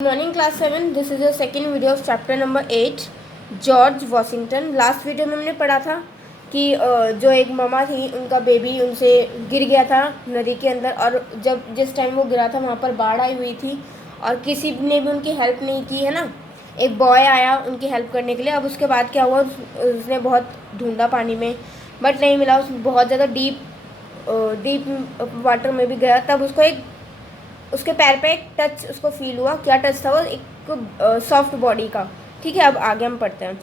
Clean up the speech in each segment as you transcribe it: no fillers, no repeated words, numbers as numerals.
Morning class 7, this is the second video of chapter number 8 George Washington. Last video में हमने पढ़ा था कि जो एक ममा थी, उनका बेबी उनसे गिर गया था नदी के अंदर, और जिस टाइम वो गिरा था वहाँ पर बाढ़ आई हुई थी और किसी ने भी उनकी हेल्प नहीं की है ना। एक बॉय आया उनकी हेल्प करने के लिए। अब उसके बाद क्या हुआ, उसने बहुत ढूंढा पानी में बट नहीं मिला। उस बहुत ज़्यादा डीप वाटर में भी गया, तब उसको उसके पैर पे एक टच उसको फील हुआ। क्या टच था वो? एक सॉफ्ट बॉडी का। ठीक है, अब आगे हम पढ़ते हैं,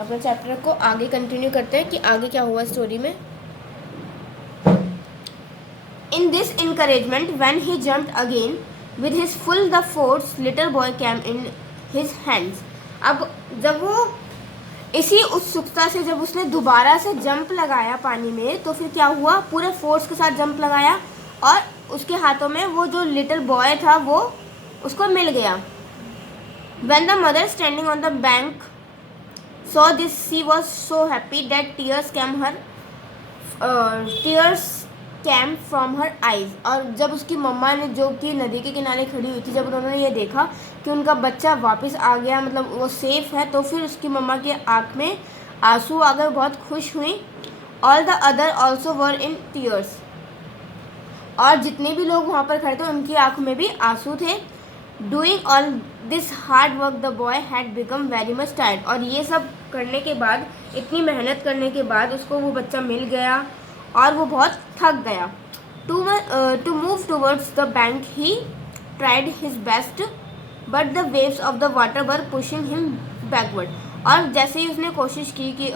अपने चैप्टर को आगे कंटिन्यू करते हैं कि आगे क्या हुआ स्टोरी में। In this encouragement when he jumped again with his full the force little boy came in his hands. अब जब वो इसी उत्सुकता से जब उसने दोबारा से जंप लगाया पानी में, तो फिर क्या हुआ, पूरे फोर्स के साथ जंप लगाया और उसके हाथों में वो जो लिटिल बॉय था वो उसको मिल गया। When the mother standing on the bank saw this, she was so happy that tears came from her eyes। और जब उसकी मम्मा ने, जो कि नदी के किनारे खड़ी हुई थी, जब उन्होंने ये देखा कि उनका बच्चा वापस आ गया, मतलब वो सेफ है, तो फिर उसकी मम्मा की आँख में आंसू आ गए, बहुत खुश हुई। All the other also were in tears। और जितने भी लोग वहाँ पर खड़े थे उनकी आंखों में भी आंसू थे। Doing all this hard work the boy had become very much tired. और ये सब करने के बाद, इतनी मेहनत करने के बाद उसको वो बच्चा मिल गया और वो बहुत थक गया। To move towards the bank he tried his best but the waves of the water were pushing him backward. और जैसे ही उसने कोशिश की कि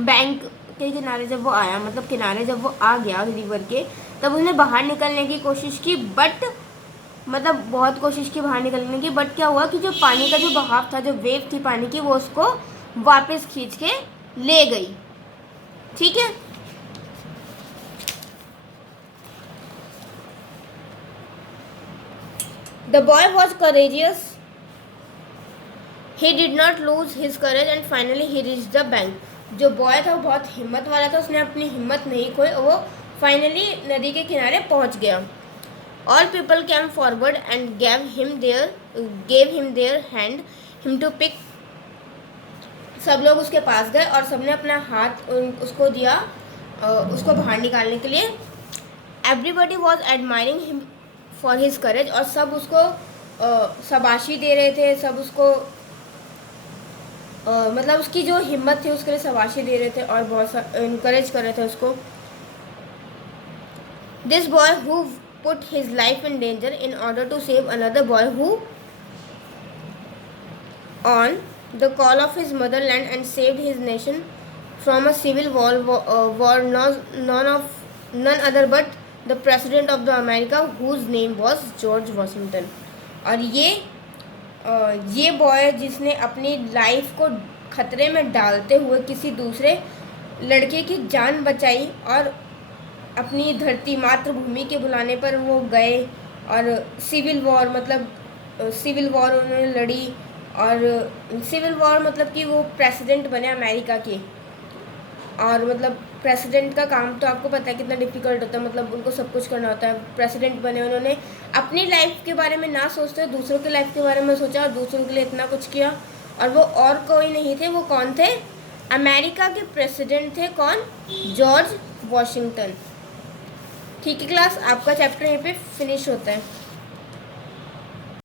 बैंक के किनारे जब वो आया, मतलब किनारे जब वो आ गया रिवर के, तब उसने बाहर निकलने की कोशिश की, बट मतलब बहुत कोशिश की बाहर निकलने की, बट क्या हुआ कि जो पानी का जो बहाव था, जो वेव थी पानी की, वो उसको वापस खींच के ले गई। ठीक है, the boy was courageous, he did not lose his courage and finally he reach the bank. जो बॉय था वो बहुत हिम्मत वाला था, उसने अपनी हिम्मत नहीं खोई, वो फाइनली नदी के किनारे पहुंच गया। All people came forward and gave him their hand him to pick। सब लोग उसके पास गए और सबने अपना हाथ उसको दिया उसको बाहर निकालने के लिए। Everybody was admiring him for his courage। और सब उसको शाबाशी दे रहे थे, सब उसको मतलब उसकी जो हिम्मत थी उसके लिए शाबाशी दे रहे थे और बहुत इनकरेज कर रहे थे उसको। This boy who put his life in danger in order to save another boy who on the call of his motherland and saved his nation from a civil war none other but the president of the America whose name was George Washington। और ये boy जिसने अपनी life को खतरे में डालते हुए किसी दूसरे लड़के की जान बचाई और अपनी धरती मातृभूमि के बुलाने पर वो गए और सिविल वॉर, मतलब सिविल वॉर उन्होंने लड़ी। और सिविल वॉर मतलब कि वो प्रेसिडेंट बने अमेरिका के। और मतलब प्रेसिडेंट का काम तो आपको पता है कितना डिफ़िकल्ट होता है, मतलब उनको सब कुछ करना होता है। प्रेसिडेंट बने, उन्होंने अपनी लाइफ के बारे में ना सोचते दूसरों की लाइफ के बारे में सोचा और दूसरों के लिए इतना कुछ किया। और वो और कोई नहीं थे, वो कौन थे? अमेरिका के प्रेसिडेंट थे। कौन? George Washington. ठीक है क्लास, आपका चैप्टर यहीं पे फिनिश होता है।